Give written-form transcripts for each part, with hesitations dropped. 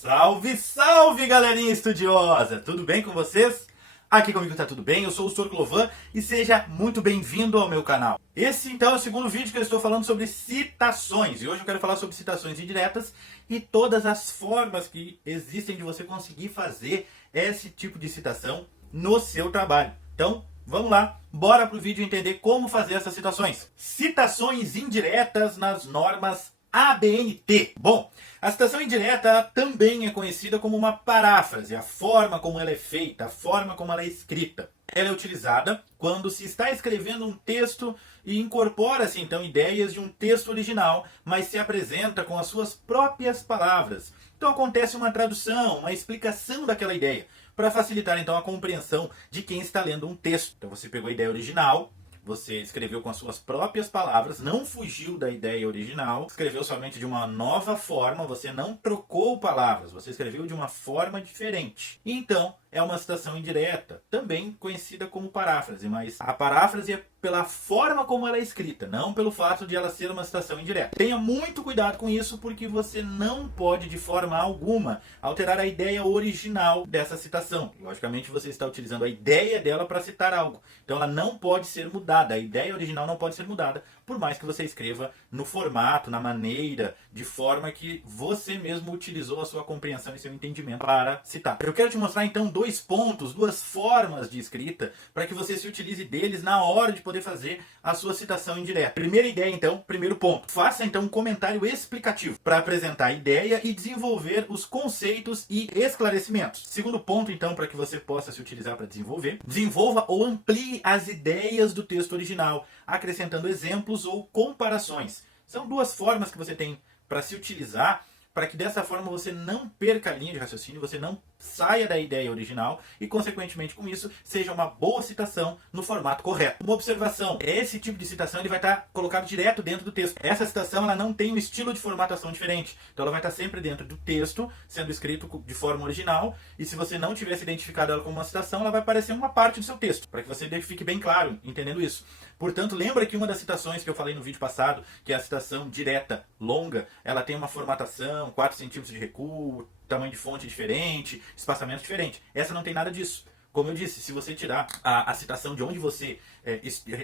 Salve, salve, galerinha estudiosa! Tudo bem com vocês? Aqui comigo tá tudo bem, eu sou o Sr. Clovan e seja muito bem-vindo ao meu canal. Esse então é o segundo vídeo que eu estou falando sobre citações e hoje eu quero falar sobre citações indiretas e todas as formas que existem de você conseguir fazer esse tipo de citação no seu trabalho. Então, vamos lá, bora pro vídeo entender como fazer essas citações. Citações indiretas nas normas ABNT. Bom, a citação indireta também é conhecida como uma paráfrase, a forma como ela é feita, a forma como ela é escrita. Ela é utilizada quando se está escrevendo um texto e incorpora-se então ideias de um texto original, mas se apresenta com as suas próprias palavras. Então acontece uma tradução, uma explicação daquela ideia, para facilitar então a compreensão de quem está lendo um texto. Então você pegou a ideia original, você escreveu com as suas próprias palavras, não fugiu da ideia original, escreveu somente de uma nova forma, você não trocou palavras, você escreveu de uma forma diferente. Então, é uma citação indireta, também conhecida como paráfrase, mas a paráfrase é pela forma como ela é escrita, não pelo fato de ela ser uma citação indireta. Tenha muito cuidado com isso, porque você não pode, de forma alguma, alterar a ideia original dessa citação. Logicamente, você está utilizando a ideia dela para citar algo, então ela não pode ser mudada, a ideia original não pode ser mudada, por mais que você escreva no formato, na maneira, de forma que você mesmo utilizou a sua compreensão e seu entendimento para citar. Eu quero te mostrar então dois pontos, duas formas de escrita, para que você se utilize deles na hora de poder fazer a sua citação indireta. Primeira ideia então, primeiro ponto. Faça então um comentário explicativo para apresentar a ideia e desenvolver os conceitos e esclarecimentos. Segundo ponto então, para que você possa se utilizar para desenvolver, desenvolva ou amplie as ideias do texto original, acrescentando exemplos ou comparações. São duas formas que você tem para se utilizar, para que dessa forma você não perca a linha de raciocínio, você não saia da ideia original e, consequentemente, com isso, seja uma boa citação no formato correto. Uma observação, esse tipo de citação ele vai estar colocado direto dentro do texto. Essa citação ela não tem um estilo de formatação diferente, então ela vai estar sempre dentro do texto, sendo escrito de forma original, e se você não tivesse identificado ela como uma citação, ela vai aparecer uma parte do seu texto, para que você fique bem claro, entendendo isso. Portanto, lembra que uma das citações que eu falei no vídeo passado, que é a citação direta, longa, ela tem uma formatação, 4 centímetros de recuo, tamanho de fonte diferente, espaçamento diferente. Essa não tem nada disso. Como eu disse, se você tirar a citação de onde você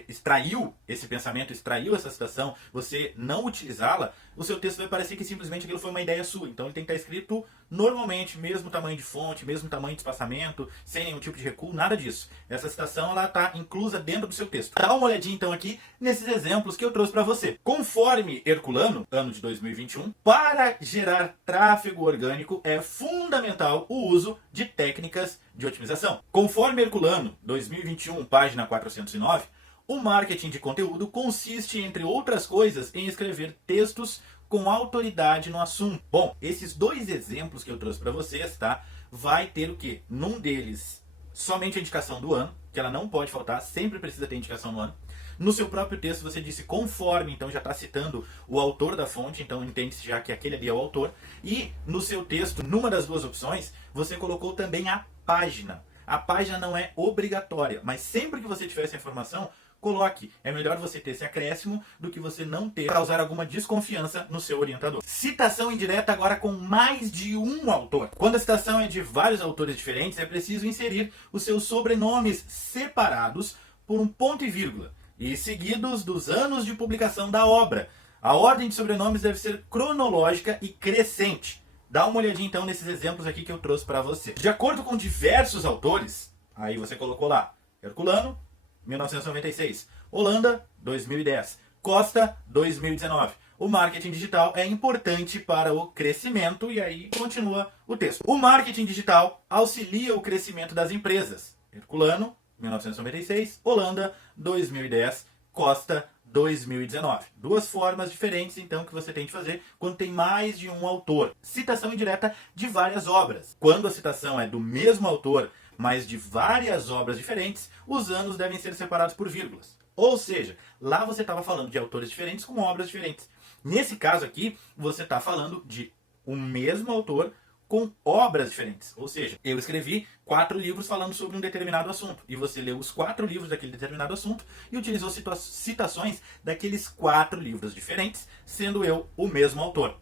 extraiu esse pensamento, extraiu essa citação, você não utilizá-la, o seu texto vai parecer que simplesmente aquilo foi uma ideia sua. Então ele tem que estar escrito normalmente, mesmo tamanho de fonte, mesmo tamanho de espaçamento, sem nenhum tipo de recuo, nada disso. Essa citação ela está inclusa dentro do seu texto. Dá uma olhadinha então aqui nesses exemplos que eu trouxe para você. Conforme Herculano, ano de 2021, para gerar tráfego orgânico é fundamental o uso de técnicas de otimização. Conforme Herculano, 2021, página 409, o marketing de conteúdo consiste, entre outras coisas, em escrever textos com autoridade no assunto. Bom, esses dois exemplos que eu trouxe para vocês, tá? Vai ter o quê? Num deles, somente a indicação do ano, que ela não pode faltar, sempre precisa ter indicação do ano. No seu próprio texto você disse conforme, então já está citando o autor da fonte, então entende-se já que aquele ali é o autor. E no seu texto, numa das duas opções, você colocou também a página. A página não é obrigatória, mas sempre que você tiver essa informação, coloque. É melhor você ter esse acréscimo do que você não ter, para causar alguma desconfiança no seu orientador. Citação indireta agora com mais de um autor. Quando a citação é de vários autores diferentes, é preciso inserir os seus sobrenomes separados por um ponto e vírgula e seguidos dos anos de publicação da obra. A ordem de sobrenomes deve ser cronológica e crescente. Dá uma olhadinha então nesses exemplos aqui que eu trouxe para você. De acordo com diversos autores, aí você colocou lá, Herculano, 1996, Holanda, 2010, Costa, 2019. O marketing digital é importante para o crescimento e aí continua o texto. O marketing digital auxilia o crescimento das empresas. Herculano, 1996, Holanda, 2010, Costa, 2019. Duas formas diferentes, então, que você tem de fazer quando tem mais de um autor. Citação indireta de várias obras. Quando a citação é do mesmo autor, mas de várias obras diferentes, os anos devem ser separados por vírgulas. Ou seja, lá você estava falando de autores diferentes com obras diferentes. Nesse caso aqui, você está falando de um mesmo autor com obras diferentes. Ou seja, eu escrevi 4 livros falando sobre um determinado assunto. E você leu os 4 livros daquele determinado assunto e utilizou citações daqueles 4 livros diferentes, sendo eu o mesmo autor.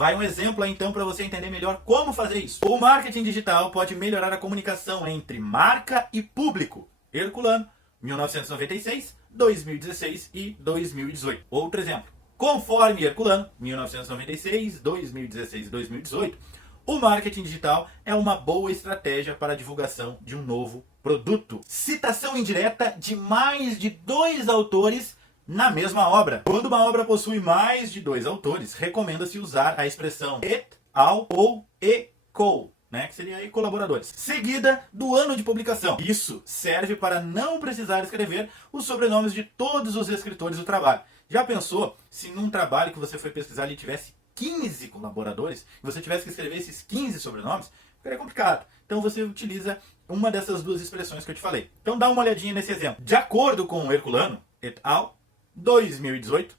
Vai um exemplo aí então para você entender melhor como fazer isso. O marketing digital pode melhorar a comunicação entre marca e público. Herculano, 1996, 2016 e 2018. Outro exemplo. Conforme Herculano, 1996, 2016 e 2018, o marketing digital é uma boa estratégia para a divulgação de um novo produto. Citação indireta de mais de 2 autores na mesma obra. Quando uma obra possui mais de 2 autores, recomenda-se usar a expressão et al ou e co, que seria aí colaboradores, seguida do ano de publicação. Isso serve para não precisar escrever os sobrenomes de todos os escritores do trabalho. Já pensou se num trabalho que você foi pesquisar ele tivesse 15 colaboradores e você tivesse que escrever esses 15 sobrenomes? Ficaria complicado. Então você utiliza uma dessas 2 expressões que eu te falei. Então dá uma olhadinha nesse exemplo. De acordo com Herculano et al., 2018,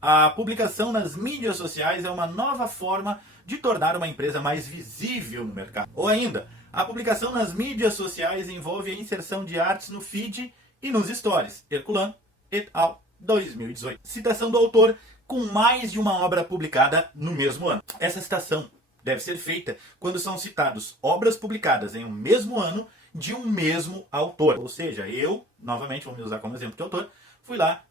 a publicação nas mídias sociais é uma nova forma de tornar uma empresa mais visível no mercado. Ou ainda, a publicação nas mídias sociais envolve a inserção de artes no feed e nos stories. Herculano et al., 2018. Citação do autor com mais de uma obra publicada no mesmo ano. Essa citação deve ser feita quando são citados obras publicadas em um mesmo ano de um mesmo autor. Ou seja, eu, novamente, vou me usar como exemplo de autor, fui lá,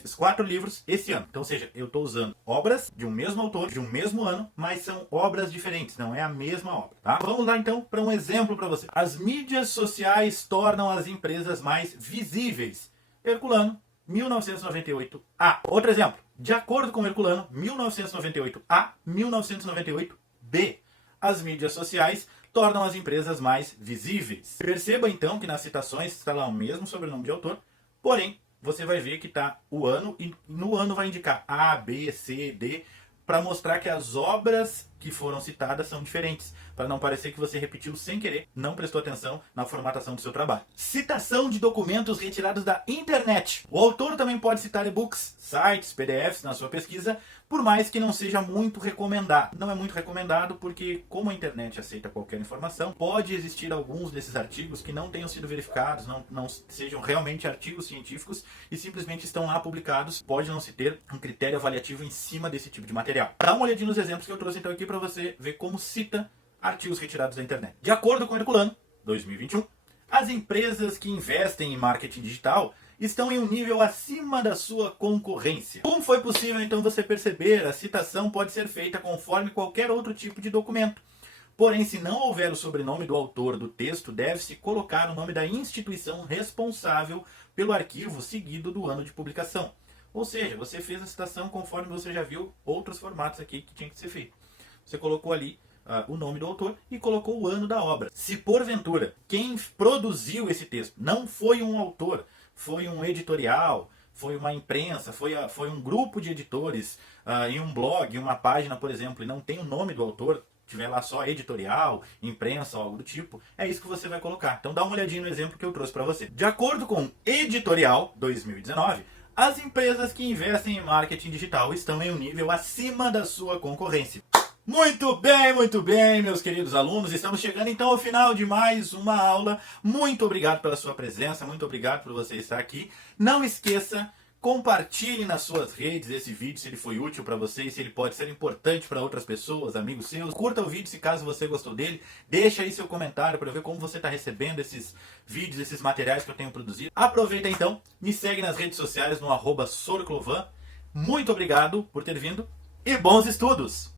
fiz 4 livros esse ano. Então, ou seja, eu estou usando obras de um mesmo autor, de um mesmo ano, mas são obras diferentes, não é a mesma obra. Tá? Vamos lá então para um exemplo para você. As mídias sociais tornam as empresas mais visíveis. Herculano, 1998A. Outro exemplo. De acordo com Herculano, 1998A, 1998B. As mídias sociais tornam as empresas mais visíveis. Perceba então que nas citações está lá o mesmo sobrenome de autor, porém você vai ver que está o ano e no ano vai indicar A, B, C, D, para mostrar que as obras que foram citadas são diferentes, para não parecer que você repetiu sem querer, não prestou atenção na formatação do seu trabalho. Citação de documentos retirados da internet. O autor também pode citar e-books, sites, PDFs na sua pesquisa, por mais que não seja muito recomendado. Não é muito recomendado porque, como a internet aceita qualquer informação, pode existir alguns desses artigos que não tenham sido verificados, não sejam realmente artigos científicos e simplesmente estão lá publicados. Pode não se ter um critério avaliativo em cima desse tipo de material. Dá uma olhadinha nos exemplos que eu trouxe então aqui para você ver como cita artigos retirados da internet. De acordo com Herculano, 2021, as empresas que investem em marketing digital estão em um nível acima da sua concorrência. Como foi possível então você perceber? A citação pode ser feita conforme qualquer outro tipo de documento. Porém, se não houver o sobrenome do autor do texto, deve-se colocar o nome da instituição responsável pelo arquivo seguido do ano de publicação. Ou seja, você fez a citação conforme você já viu outros formatos aqui que tinha que ser feito. Você colocou ali o nome do autor e colocou o ano da obra. Se porventura quem produziu esse texto não foi um autor, foi um editorial, foi uma imprensa, foi um grupo de editores em um blog, em uma página, por exemplo, e não tem o nome do autor, tiver lá só editorial, imprensa ou algo do tipo, é isso que você vai colocar. Então dá uma olhadinha no exemplo que eu trouxe para você. De acordo com Editorial 2019, as empresas que investem em marketing digital estão em um nível acima da sua concorrência. Muito bem, meus queridos alunos. Estamos chegando então ao final de mais uma aula. Muito obrigado pela sua presença, muito obrigado por você estar aqui. Não esqueça, compartilhe nas suas redes esse vídeo se ele foi útil para você e se ele pode ser importante para outras pessoas, amigos seus. Curta o vídeo se caso você gostou dele. Deixa aí seu comentário para eu ver como você está recebendo esses vídeos, esses materiais que eu tenho produzido. Aproveita então, me segue nas redes sociais no @soroclovan. Muito obrigado por ter vindo e bons estudos!